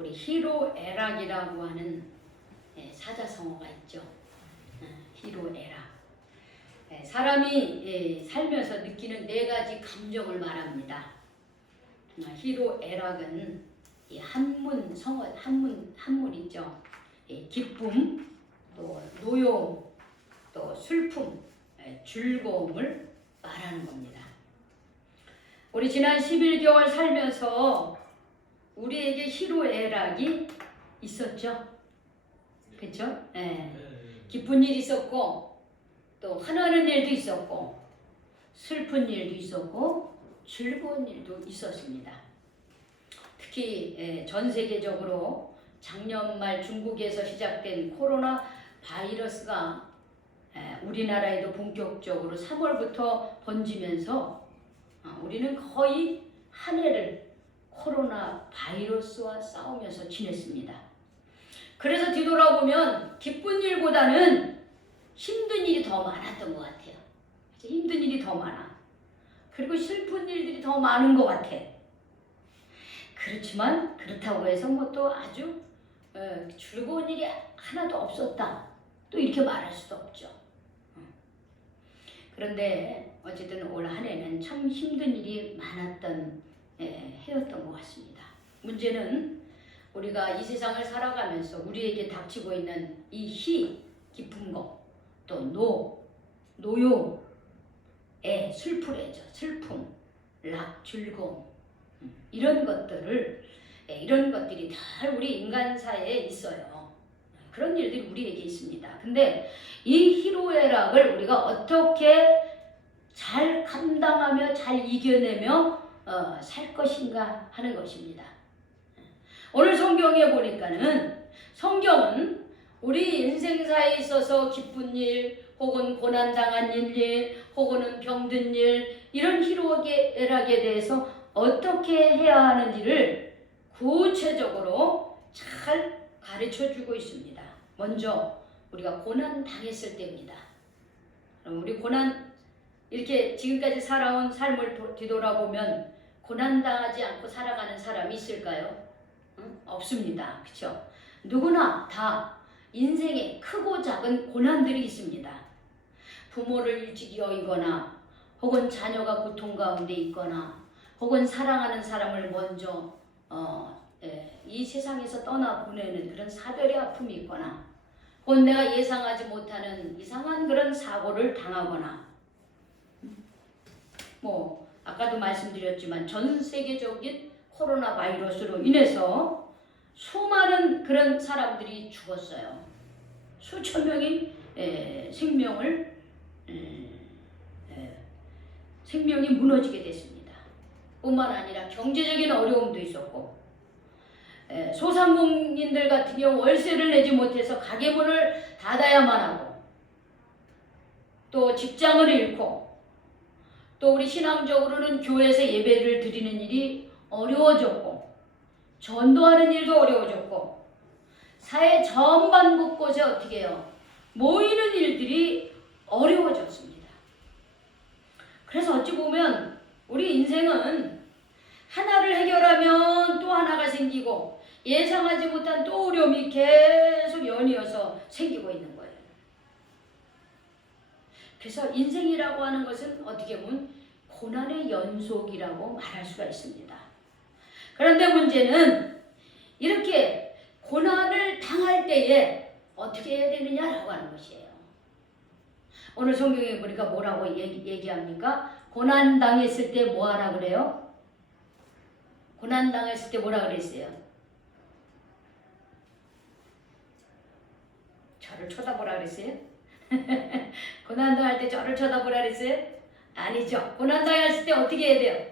우리 히로애락이라고 하는 사자성어가 있죠. 히로애락. 사람이 살면서 느끼는 4가지 감정을 말합니다. 히로애락은 이 한문 성어 한문 있죠. 기쁨, 또 노여움, 또 슬픔, 즐거움을 말하는 겁니다. 우리 지난 11개월 살면서 우리에게 희로애락이 있었죠. 그렇죠? 기쁜 일이 있었고 또 화나는 일도 있었고 슬픈 일도 있었고 즐거운 일도 있었습니다. 특히 전 세계적으로 작년 말 중국에서 시작된 코로나 바이러스가 우리나라에도 본격적으로 3월부터 번지면서 우리는 거의 한 해를 코로나 바이러스와 싸우면서 지냈습니다. 그래서 뒤돌아보면 기쁜 일보다는 힘든 일이 더 많았던 것 같아요. 힘든 일이 더 많아. 그리고 슬픈 일들이 더 많은 것 같아. 그렇지만 그렇다고 해서 뭐 또 아주 즐거운 일이 하나도 없었다. 또 이렇게 말할 수도 없죠. 그런데 어쨌든 올 한 해는 참 힘든 일이 많았던 해였던 것 같습니다. 문제는 우리가 이 세상을 살아가면서 우리에게 닥치고 있는 이 기쁜 것, 또 노요, 슬프래죠. 슬픔, 즐거움, 이런 것들이 다 우리 인간사에 있어요. 그런 일들이 우리에게 있습니다. 근데 이 희로애락을 우리가 어떻게 잘 감당하며 잘 이겨내며 살 것인가 하는 것입니다. 오늘 성경에 보니까는 성경은 우리 인생사에 있어서 기쁜 일 혹은 고난당한 일 혹은 병든 일 이런 희로애락에 대해서 어떻게 해야 하는지를 구체적으로 잘 가르쳐주고 있습니다. 먼저 우리가 고난 당했을 때입니다. 그럼 우리 고난 이렇게 지금까지 살아온 삶을 뒤돌아보면 고난 당하지 않고 살아가는 사람이 있을까요? 없습니다. 그렇죠? 누구나 다 인생에 크고 작은 고난들이 있습니다. 부모를 일찍 여의거나 혹은 자녀가 고통 가운데 있거나 혹은 사랑하는 사람을 먼저 이 세상에서 떠나보내는 그런 사별의 아픔이 있거나 혹은 내가 예상하지 못하는 이상한 그런 사고를 당하거나 뭐 아까도 말씀드렸지만 전 세계적인 코로나 바이러스로 인해서 수많은 그런 사람들이 죽었어요. 수천 명이 생명이 무너지게 됐습니다. 뿐만 아니라 경제적인 어려움도 있었고 소상공인들 같은 경우 월세를 내지 못해서 가게 문을 닫아야만 하고 또 직장을 잃고 또 우리 신앙적으로는 교회에서 예배를 드리는 일이 어려워졌고 전도하는 일도 어려워졌고 사회 전반 곳곳에 어떻게 해요? 모이는 일들이 어려워졌습니다. 그래서 어찌 보면 우리 인생은 하나를 해결하면 또 하나가 생기고 예상하지 못한 또 어려움이 계속 연이어서 생기고 있는 거예요. 그래서 인생이라고 하는 것은 어떻게 보면 고난의 연속이라고 말할 수가 있습니다. 그런데 문제는 이렇게 고난을 당할 때에 어떻게 해야 되느냐라고 하는 것이에요. 오늘 성경에 보니까 뭐라고 얘기합니까? 고난 당했을 때 뭐 하라 그래요? 고난 당했을 때 뭐라 그랬어요? 저를 쳐다보라 그랬어요? 고난 당할 때 저를 쳐다보라 그랬어요? 아니죠. 고난 당했을 때 어떻게 해야 돼요?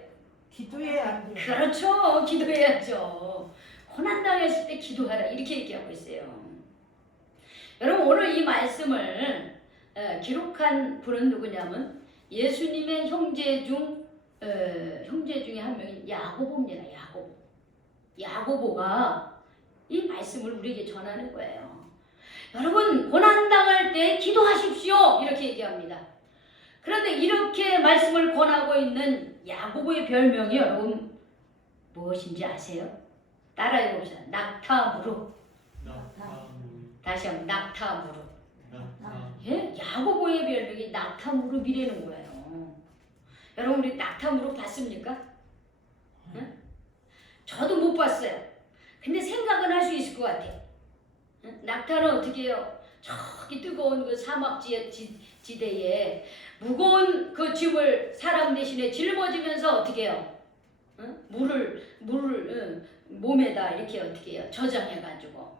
기도해야 돼요. 그렇죠. 기도해야죠. 고난 당했을 때 기도하라 이렇게 얘기하고 있어요. 여러분 오늘 이 말씀을 기록한 분은 누구냐면 예수님의 형제 중에 한 명인 야고보입니다. 야고보가 이 말씀을 우리에게 전하는 거예요. 여러분 고난 당할 때 기도하십시오 이렇게 얘기합니다. 그런데 이렇게 말씀을 권하고 있는 야고보의 별명이 여러분 무엇인지 아세요? 따라해 봅시다. 낙타무릎. 낙타무릎. 다시 한번 낙타무릎. 낙타무릎. 예? 야고보의 별명이 낙타무릎이라는 거예요. 여러분 우리 낙타무릎 봤습니까? 응? 저도 못 봤어요. 근데 생각은 할 수 있을 것 같아요. 응? 낙타는 어떻게 해요? 저기 뜨거운 그 사막지대에 무거운 그 짐을 사람 대신에 짊어지면서 어떻게 해요? 응? 물을 몸에다 이렇게 어떻게 해요? 저장해가지고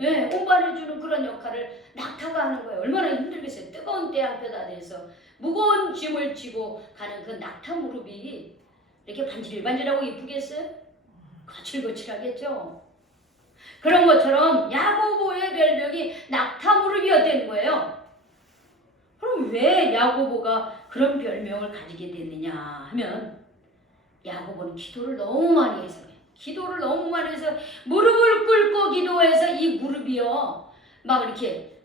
예, 운반해주는 그런 역할을 낙타가 하는 거예요. 얼마나 힘들겠어요. 뜨거운 태양볕 아래에서 무거운 짐을 지고 가는 그 낙타 무릎이 이렇게 반질반질하고 이쁘겠어요? 거칠거칠하겠죠. 그런 것처럼 야고보의 별명이 낙타 무릎이었다는 거예요. 그럼 왜 야고보가 그런 별명을 가지게 됐느냐 하면 야고보는 기도를 너무 많이 해서 기도를 너무 많이 해서 무릎을 꿇고 기도해서 이 무릎이요 막 이렇게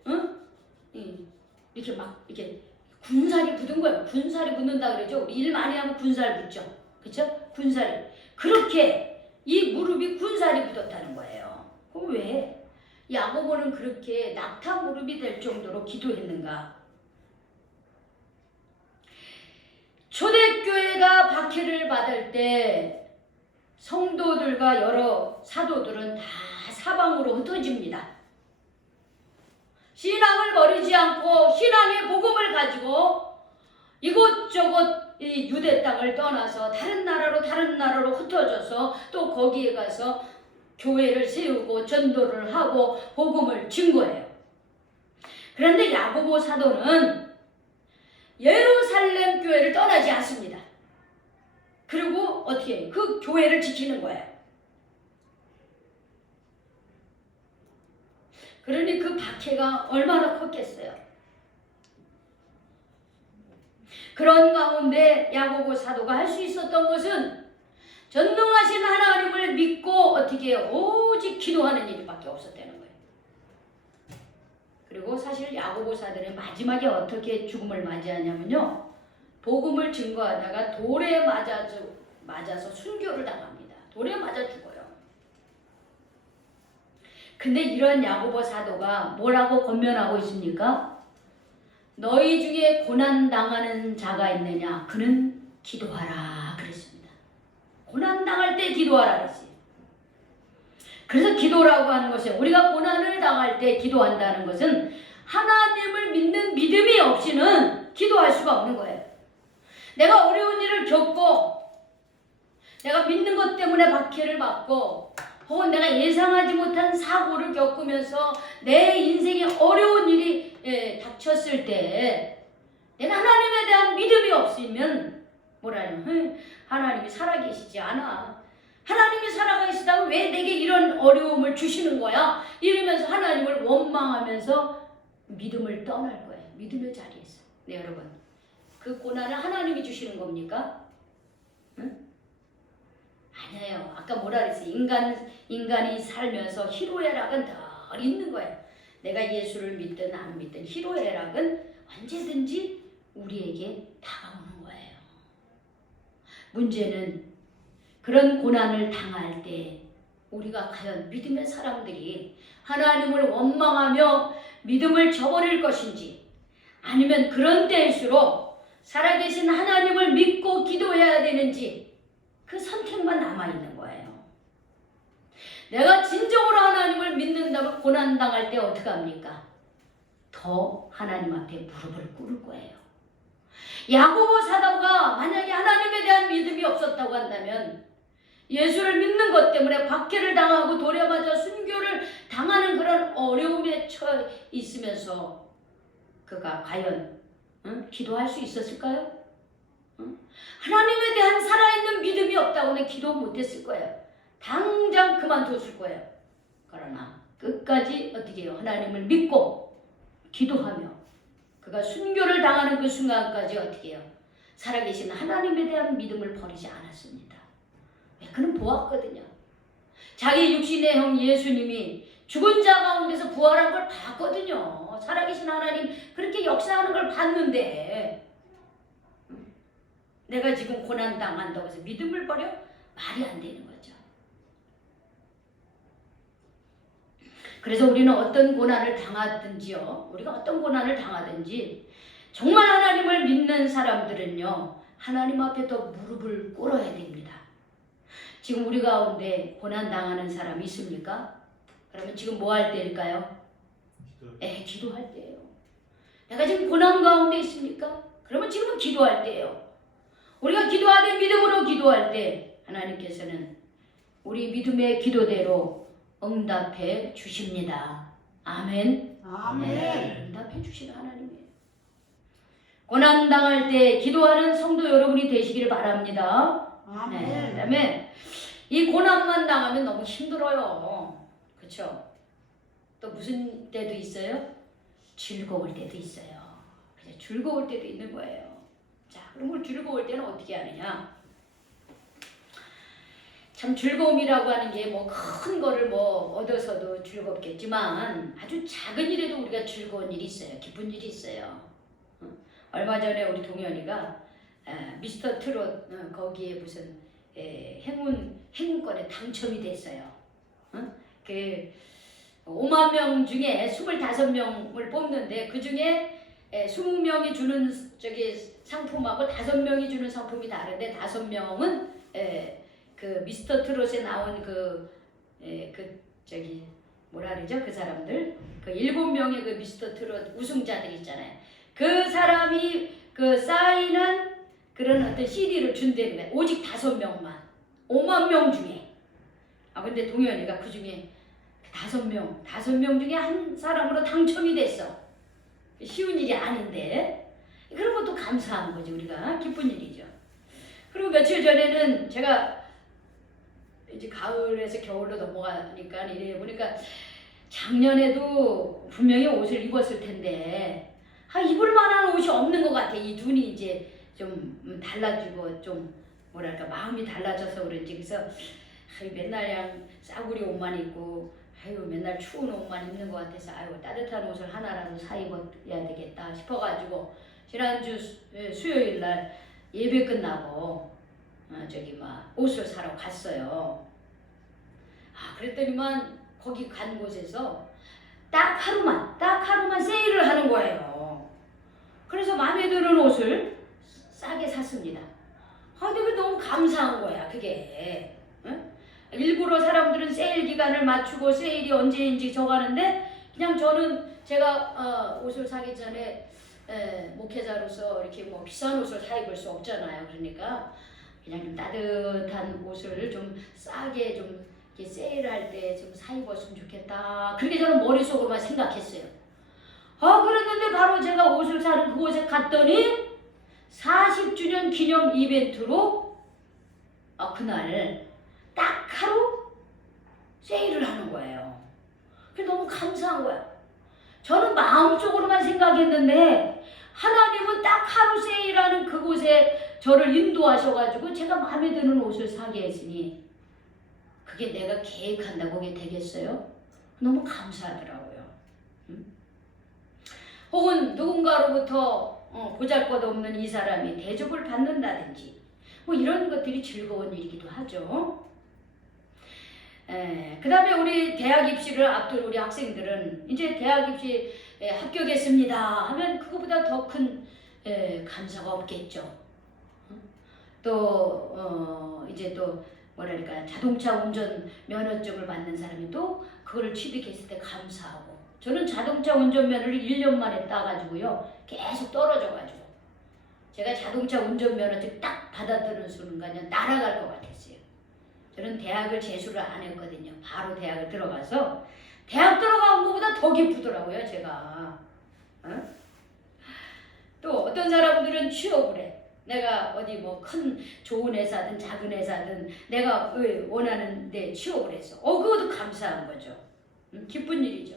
이렇게 막 이렇게 군살이 굳은 거예요. 군살이 굳는다 그러죠. 우리 일 많이 하면 군살 붙죠. 그렇죠? 군살이 그렇게 이 무릎이 군살이 굳었다는 거예요. 그럼 왜 야고보는 그렇게 낙타 무릎이 될 정도로 기도했는가? 초대교회가 박해를 받을 때 성도들과 여러 사도들은 다 사방으로 흩어집니다. 신앙을 버리지 않고 신앙의 복음을 가지고 이곳저곳 이 유대 땅을 떠나서 다른 나라로 흩어져서 또 거기에 가서 교회를 세우고 전도를 하고 복음을 증거해요. 그런데 야고보 사도는 예루살렘 교회를 떠나지 않습니다. 그리고 어떻게 해요? 그 교회를 지키는 거예요. 그러니 그 박해가 얼마나 컸겠어요. 그런 가운데 야고보 사도가 할 수 있었던 것은 전능하신 하나님을 믿고 어떻게 해요? 오직 기도하는 일밖에 없었다는 거예요. 그리고 사실 야고보 사도는 마지막에 어떻게 죽음을 맞이하냐면요. 복음을 증거하다가 돌에 맞아서 순교를 당합니다. 돌에 맞아 죽어요. 근데 이런 야고보 사도가 뭐라고 권면하고 있습니까? 너희 중에 고난당하는 자가 있느냐? 그는 기도하라 그랬습니다. 고난당할 때 기도하라 그랬어요. 그래서 기도라고 하는 것은 우리가 고난을 당할 때 기도한다는 것은 하나님을 믿는 믿음이 없이는 기도할 수가 없는 거예요. 내가 어려운 일을 겪고 내가 믿는 것 때문에 박해를 받고 혹은 내가 예상하지 못한 사고를 겪으면서 내 인생에 어려운 일이 닥쳤을 때 내가 하나님에 대한 믿음이 없으면 뭐라냐 하나님이 살아계시지 않아. 하나님이 살아계시다면 왜 내게 이런 어려움을 주시는 거야? 이러면서 하나님을 원망하면서 믿음을 떠날 거예요. 믿음의 자리에서. 네 여러분. 그 고난을 하나님이 주시는 겁니까? 응? 아니에요. 아까 뭐라 그랬어요? 인간이 살면서 희로애락은 늘 있는 거예요. 내가 예수를 믿든 안 믿든 희로애락은 언제든지 우리에게 다가오는 거예요. 문제는 그런 고난을 당할 때 우리가 과연 믿음의 사람들이 하나님을 원망하며 믿음을 저버릴 것인지 아니면 그런 때일수록 살아계신 하나님을 믿고 기도해야 되는지 그 선택만 남아있는 거예요. 내가 진정으로 하나님을 믿는다면 고난당할 때 어떻게 합니까? 더 하나님 앞에 무릎을 꿇을 거예요. 야고보 사도가 만약에 하나님에 대한 믿음이 없었다고 한다면 예수를 믿는 것 때문에 박해를 당하고 돌에 맞아 순교를 당하는 그런 어려움에 처해 있으면서 그가 과연 기도할 수 있었을까요? 하나님에 대한 살아있는 믿음이 없다고는 기도 못했을 거예요. 당장 그만뒀을 거예요. 그러나 끝까지 어떻게 해요? 하나님을 믿고 기도하며 그가 순교를 당하는 그 순간까지 어떻게 해요? 살아계신 하나님에 대한 믿음을 버리지 않았습니다. 그는 보았거든요. 자기 육신의 형 예수님이 죽은 자 가운데서 부활한 걸 봤거든요. 살아계신 하나님 그렇게 역사하는 걸 봤는데 내가 지금 고난당한다고 해서 믿음을 버려? 말이 안 되는 거죠. 그래서 우리는 어떤 고난을 당하든지요. 우리가 어떤 고난을 당하든지 정말 하나님을 믿는 사람들은요. 하나님 앞에 더 무릎을 꿇어야 됩니다. 지금 우리 가운데 고난 당하는 사람이 있습니까? 그러면 지금 뭐 할 때일까요? 기도할 때예요. 내가 지금 고난 가운데 있습니까? 그러면 지금은 기도할 때예요. 우리가 기도하되 믿음으로 기도할 때 하나님께서는 우리 믿음의 기도대로 응답해 주십니다. 아멘. 아멘. 응답해 주시는 하나님이에요. 고난 당할 때 기도하는 성도 여러분이 되시기를 바랍니다. 아멘. 그다음에 이 고난만 당하면 너무 힘들어요. 그렇죠? 또 무슨 때도 있어요? 즐거울 때도 있어요. 그냥 즐거울 때도 있는 거예요. 자, 그럼 그 즐거울 때는 어떻게 하느냐? 참 즐거움이라고 하는 게 뭐 큰 거를 뭐 얻어서도 즐겁겠지만 아주 작은 일에도 우리가 즐거운 일이 있어요. 기쁜 일이 있어요. 얼마 전에 우리 동현이가 미스터 트롯 거기에 무슨 행운권에 당첨이 됐어요. 그 5만 명 중에 25명을 뽑는데 그 중에 20명이 주는 저기 상품하고 5명이 주는 상품이 다른데 5명은 그 미스터 트롯에 나온 저기 뭐라 그러죠? 그 사람들 그 7명의 그 미스터 트롯 우승자들 있잖아요. 그 사람이 그 사인한 그런 어떤 CD를 준다는 거예요. 오직 5명만 5만 명 중에. 근데 동현이가 그 중에 5명 중에 한 사람으로 당첨이 됐어. 쉬운 일이 아닌데 그런 것도 감사한 거지. 우리가 기쁜 일이죠. 그리고 며칠 전에는 제가 이제 가을에서 겨울로 넘어가니까 이래 보니까 작년에도 분명히 옷을 입었을 텐데 입을 만한 옷이 없는 것 같아. 이 눈이 이제 좀 달라지고 좀 뭐랄까 마음이 달라져서 그런지 그래서 맨날 그냥 싸구려 옷만 입고 맨날 추운 옷만 입는 것 같아서 따뜻한 옷을 하나라도 사 입어야 되겠다 싶어가지고 지난주 수요일 날 예배 끝나고 저기 막 옷을 사러 갔어요. 그랬더니만 거기 간 곳에서 딱 하루만 세일을 하는 거예요. 그래서 마음에 드는 옷을 싸게 샀습니다. 근데 그게 너무 감사한 거야 그게. 일부러 사람들은 세일 기간을 맞추고 세일이 언제인지 정하는데 그냥 저는 제가 옷을 사기 전에 목회자로서 이렇게 뭐 비싼 옷을 사 입을 수 없잖아요. 그러니까 그냥 좀 따뜻한 옷을 좀 싸게 좀 이렇게 세일할 때 좀 사 입었으면 좋겠다. 그렇게 저는 머릿속으로만 생각했어요. 그랬는데 바로 제가 옷을 사는 그곳에 갔더니 40주년 기념 이벤트로 그날 딱 하루 세일을 하는 거예요. 그게 너무 감사한 거야. 저는 마음속으로만 생각했는데 하나님은 딱 하루 세일하는 그곳에 저를 인도하셔가지고 제가 마음에 드는 옷을 사게 했으니 그게 내가 계획한다고 그게 되겠어요? 너무 감사하더라고요. 혹은 누군가로부터 보잘것없는 이 사람이 대접을 받는다든지 뭐 이런 것들이 즐거운 일이기도 하죠. 그 다음에 우리 대학 입시를 앞둔 우리 학생들은 이제 대학 입시 합격했습니다 하면 그거보다 더 큰 감사가 없겠죠. 또 이제 또 뭐랄까 자동차 운전 면허증을 받는 사람이 또 그거를 취득했을 때 감사하고 저는 자동차 운전면허를 1년 만에 따가지고요 계속 떨어져가지고 제가 자동차 운전면허증 딱 받아들은 순간 날아갈 것 같았어요. 저는 대학을 재수를 안 했거든요. 바로 대학을 들어가서 대학 들어간 것보다 더 기쁘더라고요 제가. 또 어떤 사람들은 취업을 해. 내가 어디 뭐 큰 좋은 회사든 작은 회사든 내가 원하는 데 취업을 했어. 그것도 감사한 거죠. 기쁜 일이죠.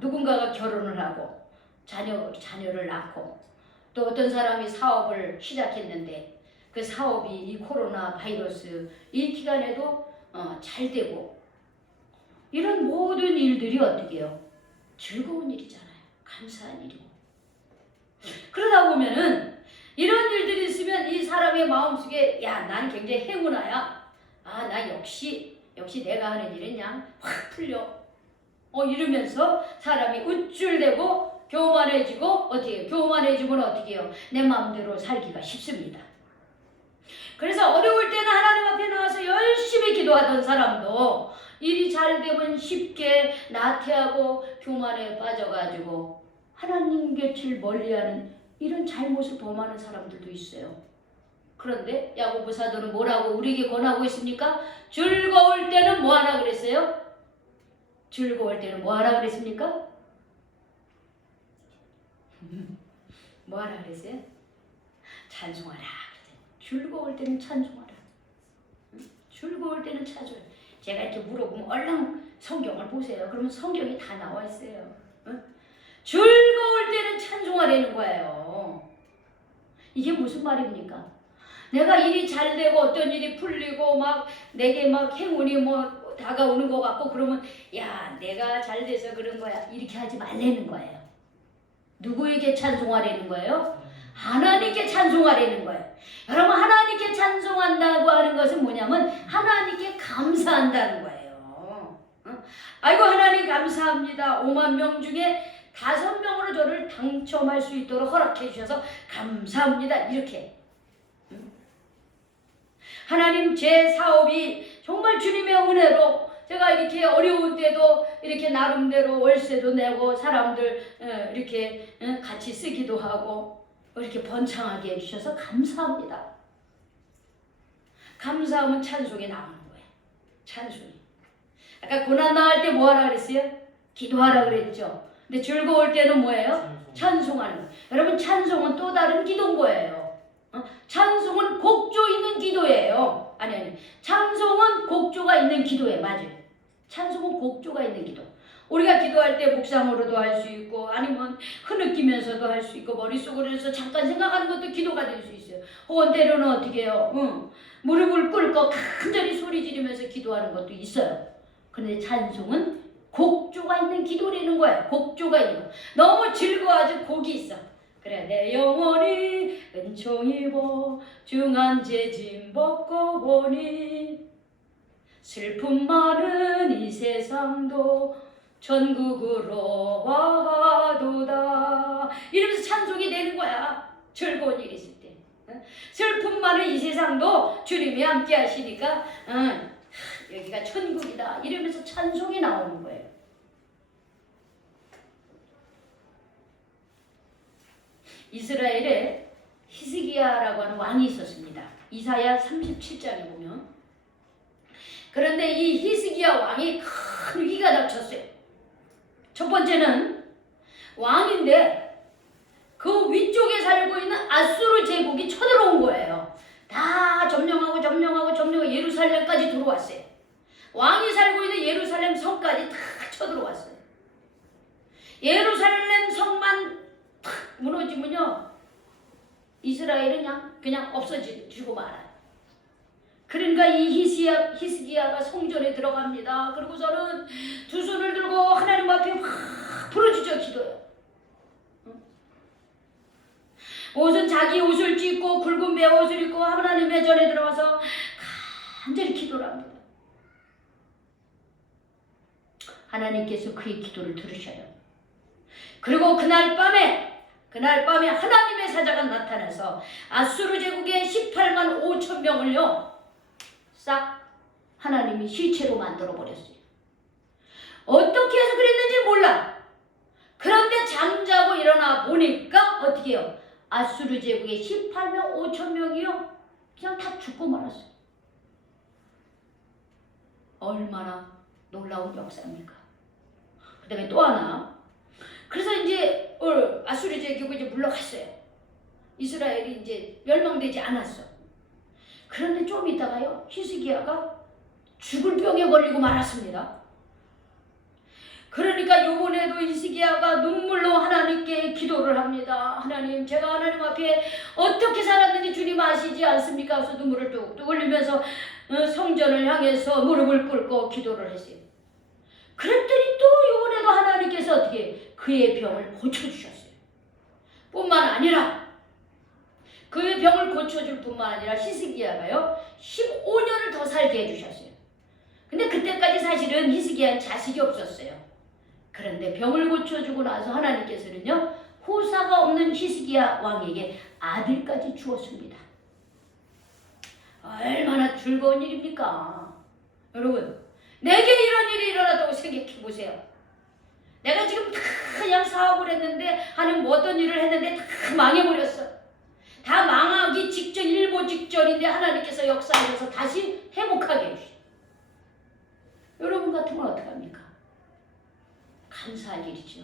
누군가가 결혼을 하고 자녀를 낳고 또 어떤 사람이 사업을 시작했는데 그 사업이 이 코로나 바이러스 이 기간에도 잘 되고 이런 모든 일들이 어떻게 해요? 즐거운 일이잖아요. 감사한 일이고. 그러다 보면은 이런 일들이 있으면 이 사람의 마음속에 나는 굉장히 행운아야. 나 역시 내가 하는 일은 그냥 확 풀려. 이러면서 사람이 우쭐대고 교만해지고 어떻게 해요? 교만해지면 어떻게 해요? 내 마음대로 살기가 쉽습니다. 그래서 어려울 때는 하나님 앞에 나와서 열심히 기도하던 사람도 일이 잘 되면 쉽게 나태하고 교만에 빠져가지고 하나님 곁을 멀리하는 이런 잘못을 범하는 사람들도 있어요. 그런데 야고보 사도는 뭐라고 우리에게 권하고 있습니까? 즐거울 때는 뭐 하라 그랬어요? 즐거울 때는 뭐 하라 그랬습니까? 뭐 하라 그랬어요? 찬송하라. 즐거울 때는 찬송하라. 즐거울 때는 찬송하라. 제가 이렇게 물어보면 얼른 성경을 보세요. 그러면 성경이 다 나와 있어요. 즐거울 때는 찬송하라는 거예요. 이게 무슨 말입니까? 내가 일이 잘 되고 어떤 일이 풀리고 막 내게 막 행운이 뭐 다가오는 것 같고 그러면 야 내가 잘 돼서 그런 거야 이렇게 하지 말라는 거예요. 누구에게 찬송하라는 거예요? 하나님께 찬송하라는 거예요. 여러분 하나님께 찬송한다고 하는 것은 뭐냐면 하나님께 감사한다는 거예요. 아이고 하나님 감사합니다. 5만 명 중에 5명으로 저를 당첨할 수 있도록 허락해 주셔서 감사합니다. 이렇게 하나님 제 사업이 정말 주님의 은혜로 제가 이렇게 어려운 때도 이렇게 나름대로 월세도 내고 사람들 이렇게 같이 쓰기도 하고 이렇게 번창하게 해주셔서 감사합니다. 감사하면 찬송이 나오는 거예요. 찬송이. 아까 고난 당할 때 뭐 하라 그랬어요? 기도하라 그랬죠. 근데 즐거울 때는 뭐예요? 찬송하는 거예요. 여러분 찬송은 또 다른 기도인 거예요. 찬송은 곡조 있는 기도예요. 아니 찬송은 곡조가 있는 기도예요. 맞아요. 찬송은 곡조가 있는 기도. 우리가 기도할 때 묵상으로도 할 수 있고 아니면 흐느끼면서도 할 수 있고 머릿속으로 해서 잠깐 생각하는 것도 기도가 될 수 있어요. 혹은 때로는 어떻게 해요? 무릎을 꿇고 간절히 소리 지르면서 기도하는 것도 있어요. 그런데 찬송은 곡조가 있는 기도라는 거야. 곡조가 있는 거. 너무 즐거워하지 곡이 있어. 그래 내 영혼이 은총이 보중한 죄짐 벗고 보니 슬픔 많은 이 세상도 천국으로 와도다. 이러면서 찬송이 되는 거야. 즐거운 일이 있을 때. 슬픔 많은 이 세상도 주님이 함께 하시니까 여기가 천국이다. 이러면서 찬송이 나오는 거예요. 이스라엘에 히스기야라고 하는 왕이 있었습니다. 이사야 37장에 보면. 그런데 이 히스기야 왕이 큰 위기가 닥쳤어요. 첫 번째는 왕인데 그 위쪽에 살고 있는 아수르 제국이 쳐들어온 거예요. 다 점령하고 예루살렘까지 들어왔어요. 왕이 살고 있는 예루살렘 성까지 다 쳐들어왔어요. 예루살렘 성만 탁 무너지면요 이스라엘은 그냥 없어지고 말아요. 그러니까 이 히스기야가 성전에 들어갑니다. 그리고서는 두 손을 들고 하나님 앞에 확 부르짖어 기도해요. 옷은 자기 옷을 찢고 굵은 베옷을 입고 하나님의 전에 들어가서 간절히 기도를 합니다. 하나님께서 그의 기도를 들으셔요. 그리고 그날 밤에 하나님의 사자가 나타나서 아수르 제국의 18만 5천 명을요 싹 하나님이 시체로 만들어 버렸어요. 어떻게 해서 그랬는지 몰라. 그런데 잠자고 일어나 보니까 어떻게 해요? 아수르 제국의 18만 5천 명이요 그냥 다 죽고 말았어요. 얼마나 놀라운 역사입니까? 그 다음에 또 하나. 그래서 이제 아수르 제국이 이제 물러갔어요. 이스라엘이 이제 멸망되지 않았어. 그런데 좀 있다가요 히스기야가 죽을 병에 걸리고 말았습니다. 그러니까 요번에도 히스기야가 눈물로 하나님께 기도를 합니다. 하나님 제가 하나님 앞에 어떻게 살았는지 주님 아시지 않습니까? 그래서 눈물을 뚝뚝 흘리면서 성전을 향해서 무릎을 꿇고 기도를 했어요. 그랬더니 또 요번에도 하나님께서 어떻게 그의 병을 고쳐주셨어요. 뿐만 아니라 그의 병을 고쳐줄 뿐만 아니라 히스기야가요 15년을 더 살게 해주셨어요. 근데 그때까지 사실은 히스기야는 자식이 없었어요. 그런데 병을 고쳐주고 나서 하나님께서는요, 호사가 없는 히스기야 왕에게 아들까지 주었습니다. 얼마나 즐거운 일입니까? 여러분, 내게 이런 일이 일어났다고 생각해 보세요. 내가 지금 다 그냥 사업을 했는데, 하는 뭐 어떤 일을 했는데 다 망해버렸어. 다 망하기 직전, 일보 직전인데 하나님께서 역사하셔서 다시 회복하게 해주셔. 여러분 같으면 어떡합니까? 감사할 일이죠.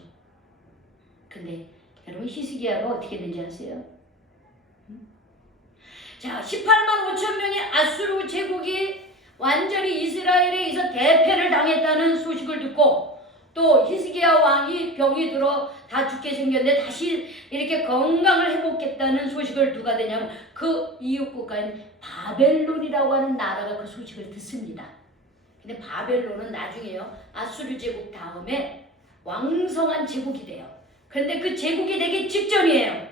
근데 여러분, 히스기야가 어떻게 했는지 아세요? 자, 18만 5천 명의 아수르 제국이 완전히 이스라엘에 의해서 대패를 당했다는 소식을 듣고, 또 히스기야 왕이 병이 들어 다 죽게 생겼는데 다시 이렇게 건강을 회복했다는 소식을 누가 되냐면 그 이웃 국가인 바벨론이라고 하는 나라가 그 소식을 듣습니다. 근데 바벨론은 나중에요, 아수르 제국 다음에 왕성한 제국이 돼요. 그런데 그 제국이 되기 직전이에요.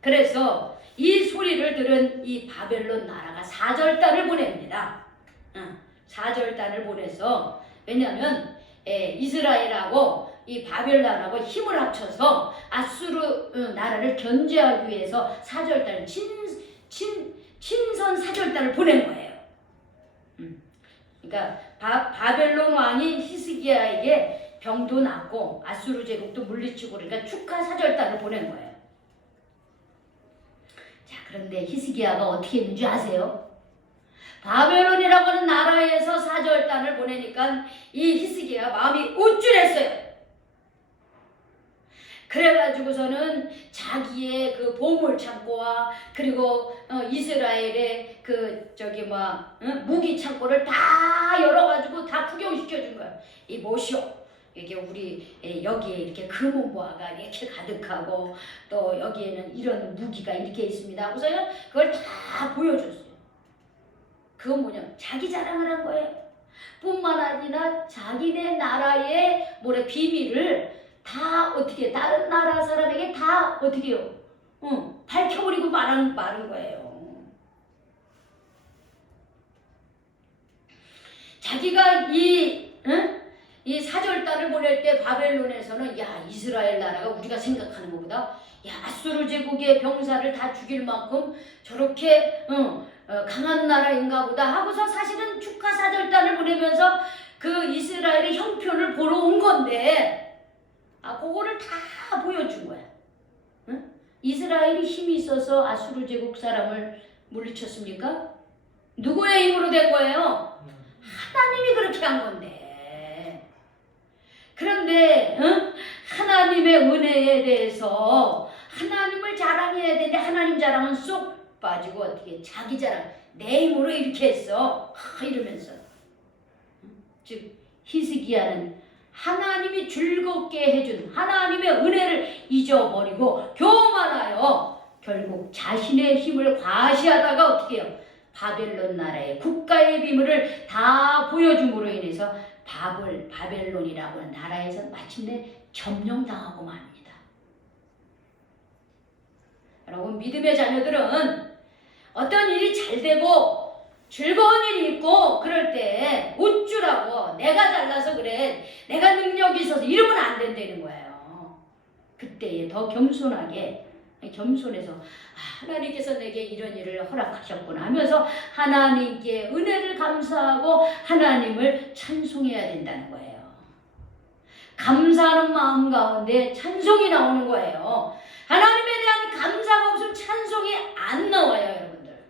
그래서 이 소리를 들은 이 바벨론 나라가 사절단을 보냅니다. 사절단을 보내서, 왜냐하면 이스라엘하고 이 바벨론하고 힘을 합쳐서 아수르 나라를 견제하기 위해서 사절단을 친선 사절단을 보낸 거예요. 그러니까 바벨론 왕이 히스기야에게 병도 낫고 아수르 제국도 물리치고, 그러니까 축하 사절단을 보낸 거예요. 자, 그런데 히스기야가 어떻게 했는지 아세요? 바벨론이라고 하는 나라에서 사절단을 보내니까 이 히스기야 마음이 우쭐했어요. 그래가지고서는 자기의 그 보물 창고와 그리고 이스라엘의 그 무기 창고를 다 열어가지고 다 구경시켜 준 거예요. 이 보시오, 이게 우리 여기에 이렇게 금은보화가 이렇게 가득하고 또 여기에는 이런 무기가 이렇게 있습니다. 하고서 그걸 다 보여줬어요. 그건 뭐냐, 자기 자랑을 한 거예요. 뿐만 아니라 자기네 나라의 비밀을 다 어떻게 다른 나라 사람에게 다 어떻게 해요? 밝혀버리고 말한 거예요. 자기가 이 사절단을 보낼 때 바벨론에서는, 야, 이스라엘 나라가 우리가 생각하는 것보다, 야, 아수르 제국의 병사를 다 죽일 만큼 저렇게 강한 나라인가 보다 하고서 사실은 축하 사절단을 보내면서 그 이스라엘의 형편을 보러 온 건데, 그거를 다 보여준 거야. 이스라엘이 힘이 있어서 아수르 제국 사람을 물리쳤습니까? 누구의 힘으로 된 거예요? 하나님이 그렇게 한 건데. 그런데 하나님의 은혜에 대해서 하나님을 자랑해야 되는데 하나님 자랑은 쏙 빠지고 어떻게 자기 자랑, 내 힘으로 이렇게 했어 이러면서, 즉 히스기야는 하나님이 즐겁게 해준 하나님의 은혜를 잊어버리고 교만하여 결국 자신의 힘을 과시하다가 어떻게 해요? 바벨론 나라의 국가의 비밀을 다 보여줌으로 인해서 바벨론이라고 하는 나라에서 마침내 점령당하고 맙니다. 여러분, 믿음의 자녀들은 어떤 일이 잘 되고 즐거운 일이 있고 그럴 때 우쭐하고 내가 잘나서 그래, 내가 능력이 있어서 이러면 안 된다는 거예요. 그때에 더 겸손해서 하나님께서 내게 이런 일을 허락하셨구나 하면서 하나님께 은혜를 감사하고 하나님을 찬송해야 된다는 거예요. 감사하는 마음 가운데 찬송이 나오는 거예요. 하나님에 대한 감사가 없으면 찬송이 안 나와요, 여러분들.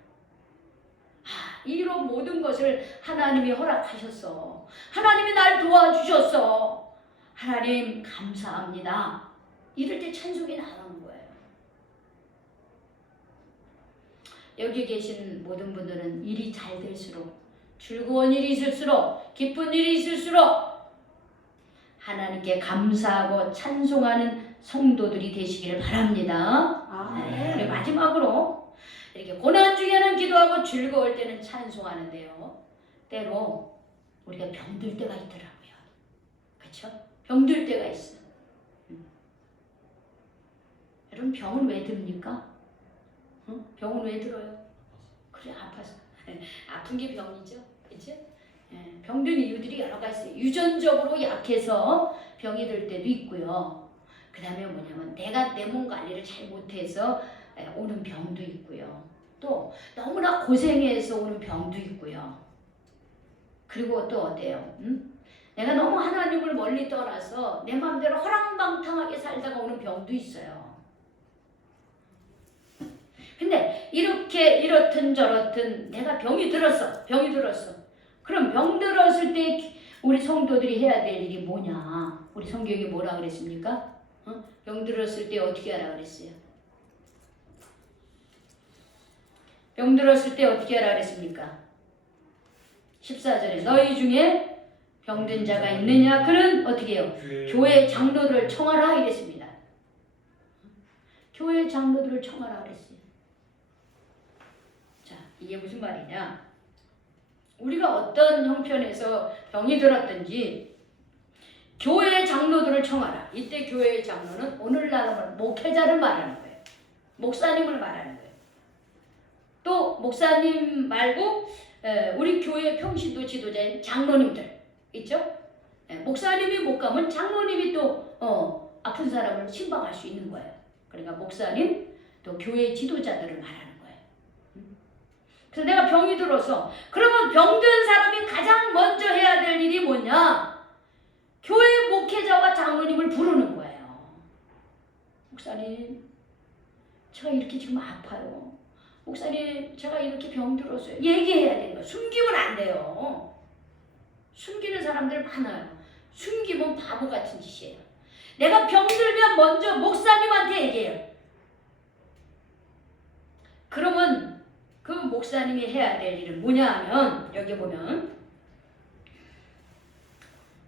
이런 모든 것을 하나님이 허락하셨어. 하나님이 날 도와주셨어. 하나님 감사합니다. 이럴 때 찬송이 나오는 거예요. 여기 계신 모든 분들은 일이 잘 될수록, 즐거운 일이 있을수록, 기쁜 일이 있을수록 하나님께 감사하고 찬송하는 성도들이 되시기를 바랍니다. 네. 우리 마지막으로 이렇게 고난 중에는 기도하고 즐거울 때는 찬송하는데요, 때로 우리가 병들 때가 있더라고요. 그렇죠? 병들 때가 있어. 여러분, 병은 왜 듭니까? 병은 왜 들어요? 그래, 아파서. 아픈 게 병이죠. 그렇죠? 병든 이유들이 여러 가지 있어요. 유전적으로 약해서 병이 들 때도 있고요. 그 다음에 뭐냐면 내가 내 몸 관리를 잘 못해서 오는 병도 있고요. 또 너무나 고생해서 오는 병도 있고요. 그리고 또 어때요? 내가 너무 하나님을 멀리 떠나서 내 마음대로 허랑방탕하게 살다가 오는 병도 있어요. 근데 이렇게 이렇든 저렇든 내가 병이 들었어. 그럼 병 들었을 때 우리 성도들이 해야 될 일이 뭐냐? 우리 성경이 뭐라 그랬습니까? 병 들었을 때 어떻게 하라 그랬어요? 병 들었을 때 어떻게 하라 그랬습니까? 14절에 너희 중에 병든 자가 있느냐? 그는 어떻게 해요? 교회 장로들을 청하라 이랬습니다. 교회 장로들을 청하라 그랬어요. 자, 이게 무슨 말이냐? 우리가 어떤 형편에서 병이 들었든지 교회 장로들을 청하라. 이때 교회의 장로는 오늘날 목회자를 말하는 거예요. 목사님을 말하는 거예요. 또 목사님 말고 우리 교회 평신도 지도자인 장로님들 있죠? 목사님이 못 가면 장로님이 또 아픈 사람을 신방할 수 있는 거예요. 그러니까 목사님 또 교회 지도자들을 말하는 거예요. 그래서 내가 병이 들어서 그러면 병든 사람이 가장 먼저 해야 될 일이 뭐냐? 교회 목회자와 장로님을 부르는 거예요. 목사님, 제가 이렇게 지금 아파요. 목사님, 제가 이렇게 병들었어요. 얘기해야 되는 거예요. 숨기면 안 돼요. 숨기는 사람들 많아요. 숨기면 바보 같은 짓이에요. 내가 병들면 먼저 목사님한테 얘기해요. 그러면 그 목사님이 해야 될 일은 뭐냐 하면 여기 보면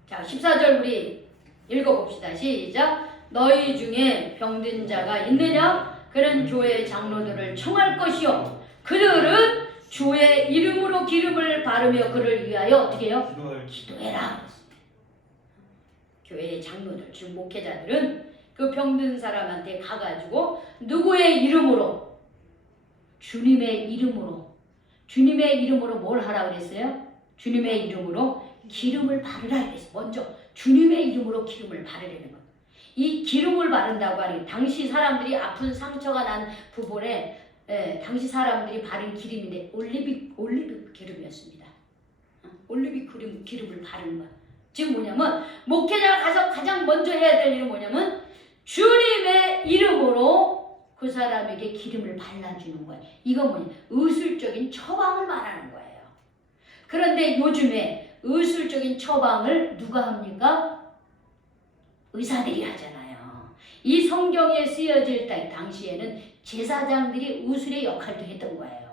자 14절 우리 읽어봅시다. 시작. 너희 중에 병든 자가 있느냐? 그는 교회 장로들을 청할 것이요 그들은 주의 이름으로 기름을 바르며 그를 위하여 어떻게 해요? 기도해라. 교회의 장로들, 즉 목회자들은 그 병든 사람한테 가가지고 누구의 이름으로? 주님의 이름으로 뭘 하라 그랬어요? 주님의 이름으로 기름을 바르라 그랬어요. 먼저 주님의 이름으로 기름을 바르라는 거. 이 기름을 바른다고 하는 게 당시 사람들이 아픈 상처가 난 부분에 당시 사람들이 바른 기름인데 올리브 기름이었습니다. 올리브 기름을 바르는 거야. 지금 뭐냐면 목회자가 가서 가장 먼저 해야 될 일은 뭐냐면 주님의 이름으로 그 사람에게 기름을 발라주는 거예요. 이건 뭐냐? 의술적인 처방을 말하는 거예요. 그런데 요즘에 의술적인 처방을 누가 합니까? 의사들이 하잖아요. 이 성경에 쓰여질 당시에는 제사장들이 의술의 역할도 했던 거예요.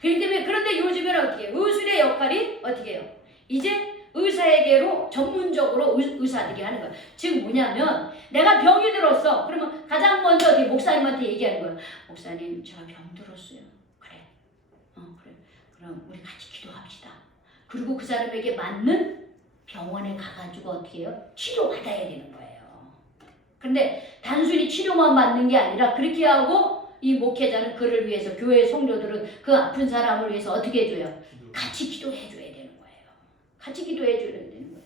그렇기 때문에 그런데 요즘에는 어떻게 해요? 의술의 역할이 어떻게 해요? 이제 의사에게로 전문적으로 의사들이 하는 거예요. 즉 뭐냐면 내가 병이 들었어. 그러면 가장 먼저 어떻게 목사님한테 얘기하는 거예요. 목사님 제가 병 들었어요. 그래. 그래. 그럼 우리 같이 기도합시다. 그리고 그 사람에게 맞는 병원에 가가지고 어떻게 해요? 치료받아야 되는 거예요. 근데 단순히 치료만 받는 게 아니라 그렇게 하고 이 목회자는 그를 위해서 교회 성도들은 그 아픈 사람을 위해서 어떻게 해줘요? 같이 기도해 줘야 되는 거예요. 같이 기도해 줘야 되는 거예요.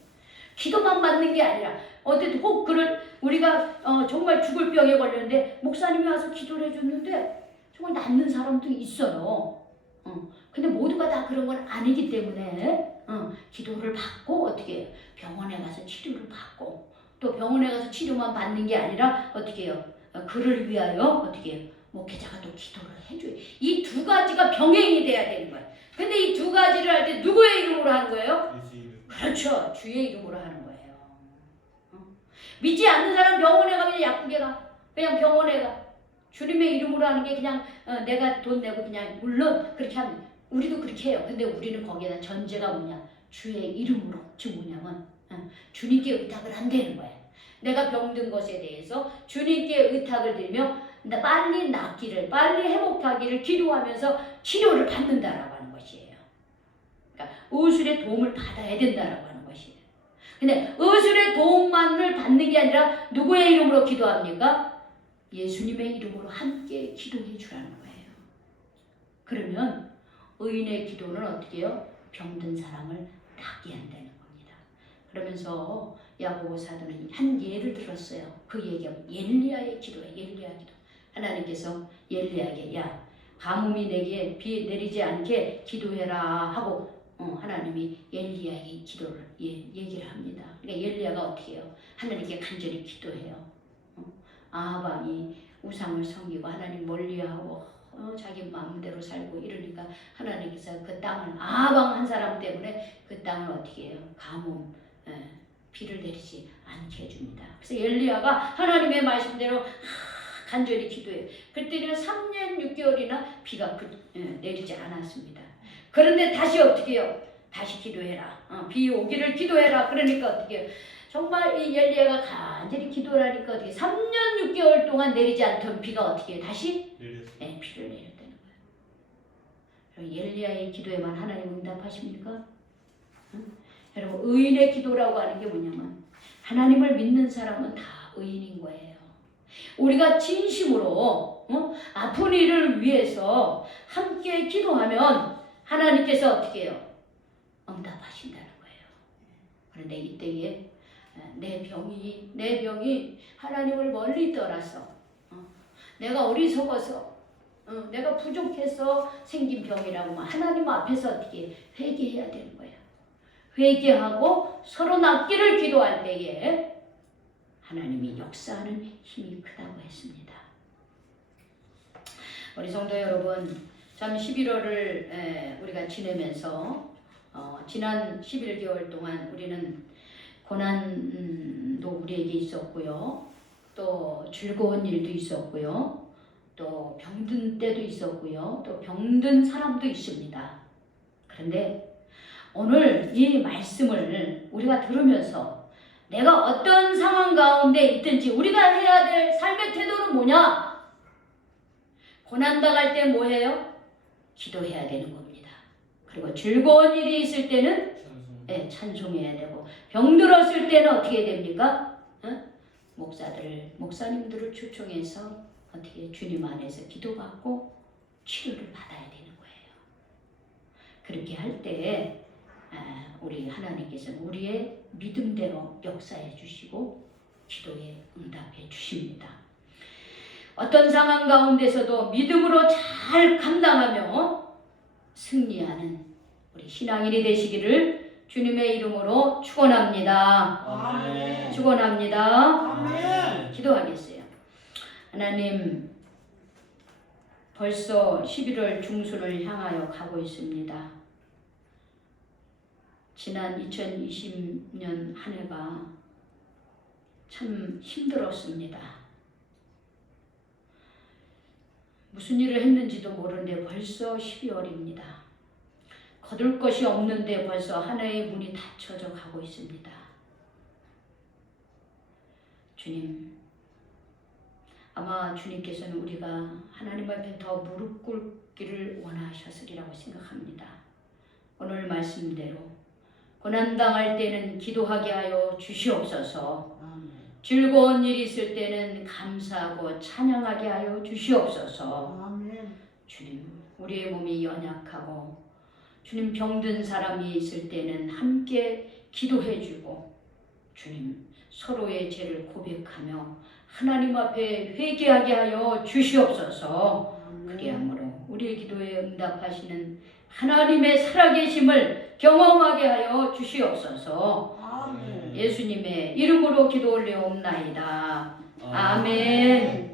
기도만 받는 게 아니라 어쨌든 꼭 그를 우리가 정말 죽을 병에 걸렸는데 목사님이 와서 기도를 해줬는데 정말 낫는 사람도 있어요. 근데 모두가 다 그런 건 아니기 때문에 기도를 받고 어떻게 해요? 병원에 가서 치료를 받고 또 병원에 가서 치료만 받는 게 아니라 어떻게 해요? 그를 위하여 어떻게 해요? 목회자가 또 기도를 해줘요. 이 두 가지가 병행이 돼야 되는 거예요. 근데 이 두 가지를 할 때 누구의 이름으로 하는 거예요? 그렇죠. 주의 이름으로 하는 거예요. 믿지 않는 사람 병원에 가면 약국에 가. 그냥 병원에 가. 주님의 이름으로 하는 게 그냥 내가 돈 내고 그냥 물론 그렇게 하면 우리도 그렇게 해요. 근데 우리는 거기에다 전제가 뭐냐? 주의 이름으로. 즉 뭐냐면 주님께 의탁을 한다는 거예요. 내가 병든 것에 대해서 주님께 의탁을 드리며 빨리 낫기를, 빨리 회복하기를 기도하면서 치료를 받는다라고 하는 것이에요. 그러니까 의술의 도움을 받아야 된다라고 하는 것이에요. 근데 의술의 도움만을 받는 게 아니라 누구의 이름으로 기도합니까? 예수님의 이름으로 함께 기도해 주라는 거예요. 그러면 의인의 기도는 어떻게 해요? 병든 사람을 낫게 한다는 겁니다. 그러면서 야고보 사도는 한 예를 들었어요. 그 얘기가 엘리야의 기도예요. 엘리야 기도. 하나님께서 엘리야에게 야 가뭄이 내게 비 내리지 않게 기도해라 하고 하나님이 엘리야에게 기도를 얘기를 합니다. 그러니까 엘리야가 어떻게 해요? 하나님께 간절히 기도해요. 아합이 우상을 섬기고 하나님 멀리하고 자기 마음대로 살고 이러니까 하나님께서 그 땅을 아합 한 사람 때문에 그 땅을 어떻게 해요? 가뭄 비를 내리지 않게 해줍니다. 그래서 엘리야가 하나님의 말씀대로 간절히 기도해요. 그때는 3년 6개월이나 비가 내리지 않았습니다. 그런데 다시 어떻게 해요? 다시 기도해라. 비 오기를 기도해라. 그러니까 어떻게 해요? 정말 이 엘리야가 간절히 기도를 하니까 어떻게 3년 6개월 동안 내리지 않던 비가 어떻게 해요? 다시 비를 내렸다는 거예요. 엘리야의 기도에만 하나님 응답하십니까? 여러분 의인의 기도라고 하는 게 뭐냐면 하나님을 믿는 사람은 다 의인인 거예요. 우리가 진심으로 아픈 이를 위해서 함께 기도하면 하나님께서 어떻게 해요? 응답하신다는 거예요. 그런데 이때에 내 병이 하나님을 멀리 떠나서 내가 어리석어서 내가 부족해서 생긴 병이라고 하나님 앞에서 어떻게 회개해야 되는 거예요. 회개하고 서로 낫기를 기도할 때에 하나님이 역사하는 힘이 크다고 했습니다. 우리 성도 여러분, 참 11월을 우리가 지내면서 지난 11개월 동안 우리는 고난도 우리에게 있었고요. 또 즐거운 일도 있었고요. 또 병든 때도 있었고요. 또 병든 사람도 있습니다. 그런데 오늘 이 말씀을 우리가 들으면서 내가 어떤 상황 가운데 있든지 우리가 해야 될 삶의 태도는 뭐냐? 고난당할 때 뭐해요? 기도해야 되는 겁니다. 그리고 즐거운 일이 있을 때는 찬송해야 되고 병들었을 때는 어떻게 됩니까? 목사님들을 초청해서 어떻게 주님 안에서 기도받고 치료를 받아야 되는 거예요. 그렇게 할 때 우리 하나님께서는 우리의 믿음대로 역사해 주시고 기도에 응답해 주십니다. 어떤 상황 가운데서도 믿음으로 잘 감당하며 승리하는 우리 신앙인이 되시기를 주님의 이름으로 축원합니다. 아멘. 축원합니다. 아멘. 기도하겠어요. 하나님, 벌써 11월 중순을 향하여 가고 있습니다. 지난 2020년 한 해가 참 힘들었습니다. 무슨 일을 했는지도 모르는데 벌써 12월입니다. 거둘 것이 없는데 벌써 한 해의 문이 닫혀져 가고 있습니다. 주님, 아마 주님께서는 우리가 하나님 앞에 더 무릎 꿇기를 원하셨으리라고 생각합니다. 오늘 말씀대로 고난당할 때는 기도하게 하여 주시옵소서. 즐거운 일이 있을 때는 감사하고 찬양하게 하여 주시옵소서. 주님, 우리의 몸이 연약하고 주님 병든 사람이 있을 때는 함께 기도해주고 주님 서로의 죄를 고백하며 하나님 앞에 회개하게 하여 주시옵소서. 그리함으로 우리의 기도에 응답하시는 하나님의 살아계심을 경험하게 하여 주시옵소서. 예수님의 이름으로 기도 올려옵나이다. 아멘.